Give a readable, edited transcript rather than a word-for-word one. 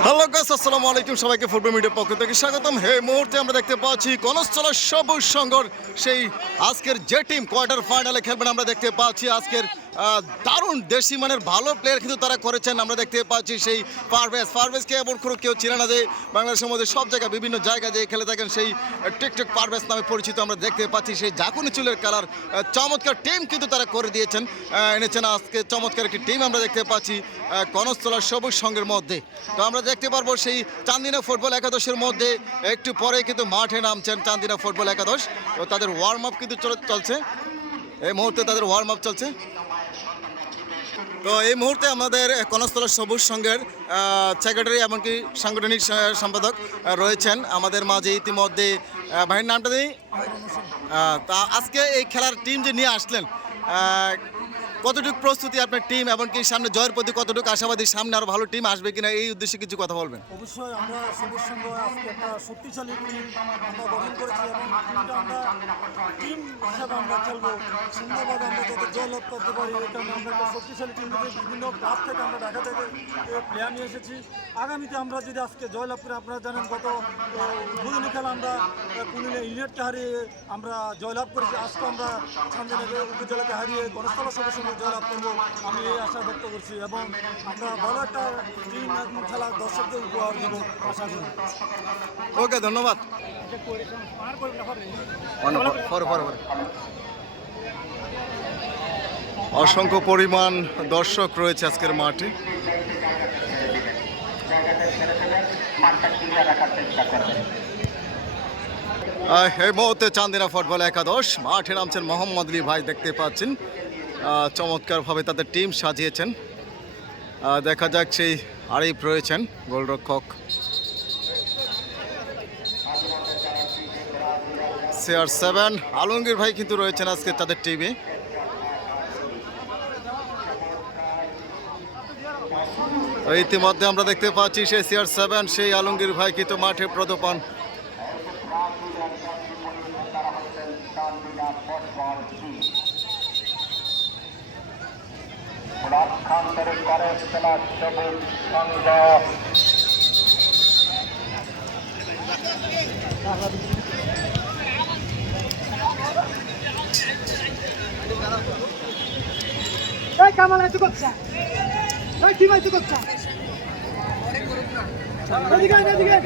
Hello guys, আসসালামু আলাইকুম। সবাইকে ফুটবল মিডিয়ার পক্ষ থেকে স্বাগতম। এই মুহূর্তে আমরা দেখতে পাচ্ছি কনস্থলা সবুজ সংঘর সেই আজকের যে টিম কোয়ার্টার ফাইনালে খেলবেন আমরা দেখতে পাচ্ছি আজকের দারুণ দেশি মানের ভালো প্লেয়ার কিন্তু তারা করেছেন। আমরা দেখতে পাচ্ছি সেই পারভেজকে এমন কোনো কেউ চিনে না যে বাংলাদেশের মধ্যে সব জায়গায় বিভিন্ন জায়গায় যে খেলে থাকেন সেই টিকটক পারভেজ নামে পরিচিত। আমরা দেখতে পাচ্ছি সেই জাকুনি চুলের কালার চমৎকার টিম কিন্তু তারা করে দিয়েছেন, এনেছেন আজকে চমৎকার একটি টিম আমরা দেখতে পাচ্ছি কনস্থলা সবুজ সংঘের মধ্যে। তো আমরা দেখতে পারবো সেই চান্দিনা ফুটবল একাদশের মধ্যে একটু পরে কিন্তু মাঠে নামছেন চান্দিনা ফুটবল একাদশ। তো তাদের ওয়ার্ম আপ কিন্তু চলছে, এই মুহূর্তে তাদের ওয়ার্ম আপ চলছে। তো এই মুহূর্তে আমাদের কনস্থলা সবুজ সংঘের সেক্রেটারি এমনকি সাংগঠনিক সম্পাদক রয়েছেন আমাদের মাঝে ইতিমধ্যে। ভাইয়ের নামটা দিই। তা আজকে এই খেলার টিম যে নিয়ে আসলেন, কতটুকু প্রস্তুতি আপনার টিম, এমনকি সামনে জয়ের প্রতি কতটুকু আশাবাদী, সামনে আরও ভালো টিম আসবে কিনা এই উদ্দেশ্যে কিছু কথা বলবেন? অবশ্যই আমরা সবুজ সংঘ আজকে একটা শক্তিশালী টিম আমরা গঠন করেছি এবং টিমটা আমরা টিম হিসাবে আমরা খেলবো সুন্দরভাবে। আমরা যাতে জয়লাভ করতে পারি এটা আমরা একটা শক্তিশালী টিম থেকে বিভিন্ন ক্লাব থেকে আমরা ঢাকা থেকে প্লেয়ার নিয়ে এসেছি। আগামীতে আমরা যদি আজকে জয়লাভ করি, আপনারা জানেন গত উদ্বোধনী খেলা আমরা কুমিল্লা ইউনিয়নকে হারিয়ে আমরা জয়লাভ করেছি। আজকে আমরা চান্দিনা উপজেলাকে হারিয়ে কনস্থলা সবুজ সংঘ জয়লাভ করবো আমি এই আশা ব্যক্ত করছি এবং আমরা ভালো একটা টিম এবং খেলা দর্শকদের উপহার দেবো আশা করি। ওকে, ধন্যবাদ। অসংখ্য পরিমাণ দর্শক রয়েছে আজকের মাঠে। এই মুহূর্তে চান্দিনা ফুটবল একাদশ মাঠে নামছেন মোহাম্মদ আলী ভাই, দেখতে পাচ্ছেন চমৎকারভাবে তাদের টিম সাজিয়েছেন। দেখা যাক সেই আরিফ রয়েছেন গোলরক্ষক, CR7 আলমগীর ভাই কিন্তু রয়েছেন আজকে তাদের টিমে। ইতিমধ্যে আমরা দেখতে পাচ্ছি সেই CR7 সেই আলমগীর ভাই কিন্তু মাঠে প্রদর্শন। কামাল এত করছে কি মাইতে করছে এদিকে এদিকে